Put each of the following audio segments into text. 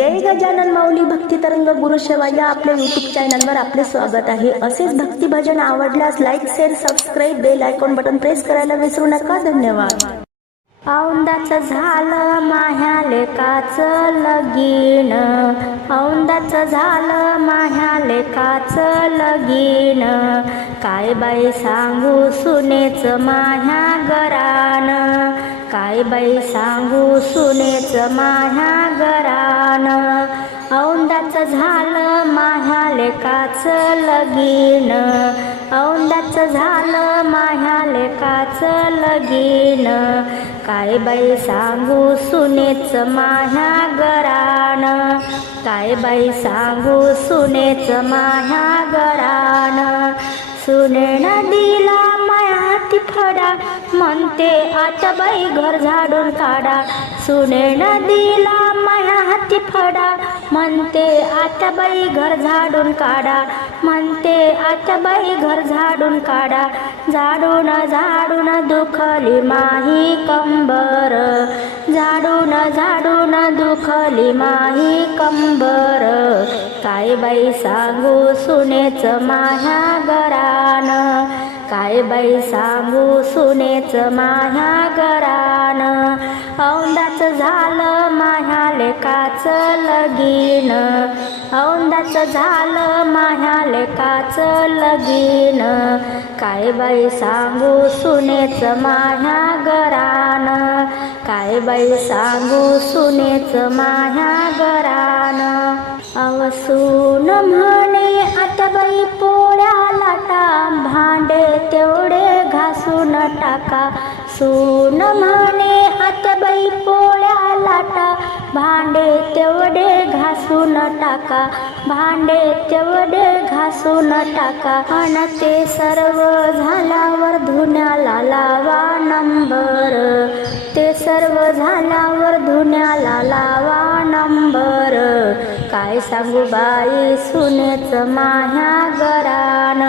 जय गजानन माऊली भक्ती तरंग गुरु सेवा या आपल्या युट्यूब चॅनलवर आपले स्वागत आहे. असेच भक्ती भजन आवडल्यास like share subscribe bell icon button press करायला विसरू नका. धन्यवाद. औंदाच झालं माह्या लेकाच लगीन. औंदाच झालं माह्या लेकाच लगीन. काय बाई सांगू सुनेचं माह्या घरानं. काय बाई सांगू? सुनेचं माह्या घरान. औंदाच झालं माह्या लेकाच लगीन. औंदाच झालं माह्या लेकाच लगीन. काय बाई सांगू? सुनेचं माह्या घरान. काय बाई सांगू? सुनेचं माह्या घरान. सुने नदी म्हणते आता बाई घर झाडून काढा सुने नदीला माया हाती फडा. म्हणते आता बाई घर झाडून काढा. म्हणते आता बाई घर झाडून काढा झाडून झाडून दुखली माही कंबर. झाडून झाडून दुखली माही कंबर. काय बाई सांगू सुनेचं माह्या घरानं काय बाई सांगू? सुनेचं माह्या घरान. औंदाचं झालं माह्या लेकाच लगीन. औंदाचं झालं माह्या लेकाच लगीन. काय बाई सांगू? सुनेचं माह्या घरान. काय बाई सांगू? सुनेचं माह्या घरान. अवसून म्हणे आता बाई पो भांडे तेवढे घासून टाका. सून म्हणे आता बाई पोळ्या लाटा. भांडे तेवढे घासून टाका. भांडे तेवढे घासून टाका. अन ते सर्व झाल्यावर धुण्याला लावा नंबर. ते सर्व झाल्यावर धुण्याला लावा नंबर. काय सांगू बाई सुनेच माह्या गरान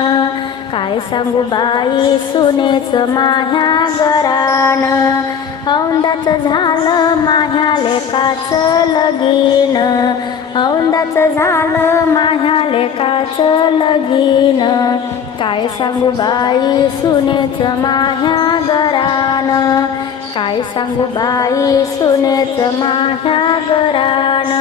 काय सांगू बाई सुनेचं माह्या गरान औंदाचं झालं माह्या लेकाच लगीन. औंदाचं झालं माह्या लेकाच लगीन. काय सांगू बाई सुनेचं माह्या गरान काय सांगू बाई सुनेचं माह्या गरान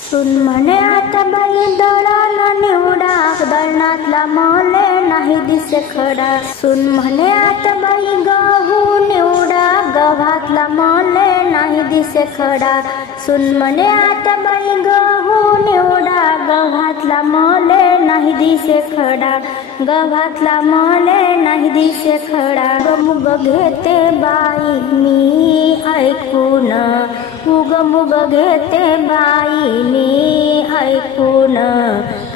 सुन म्हणे आता बाई दळण निवडा दळणातला मोले नाही दिसे खडा सुन म्हणे आता बाई गहू निवडा गव्हातला मले नाही दिसे खडा. सुन म्हणे आता बाई गहू निवडा गव्हातला मले नाही दिसे खडा. गव्हातला मले नाही दिसे खडा. गमुग घेते बाई मी ऐकून. उगमुग घेते बाई मी ऐकून.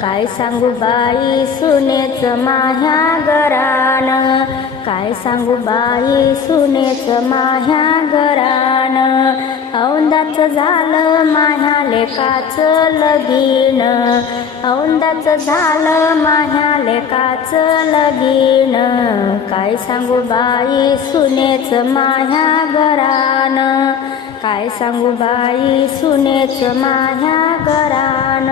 काय सांगू बाई सुनेच माह्या घरान. काय सांगू बाई सुनेच माह्या घरा झालं माह्या लेकाचं लगीन. औंदाच झालं माह्या लेकाचं लगीन. काय सांगू बाई सुनेचं माह्या घरान? काय सांगू बाई सुनेचं माह्या घरान?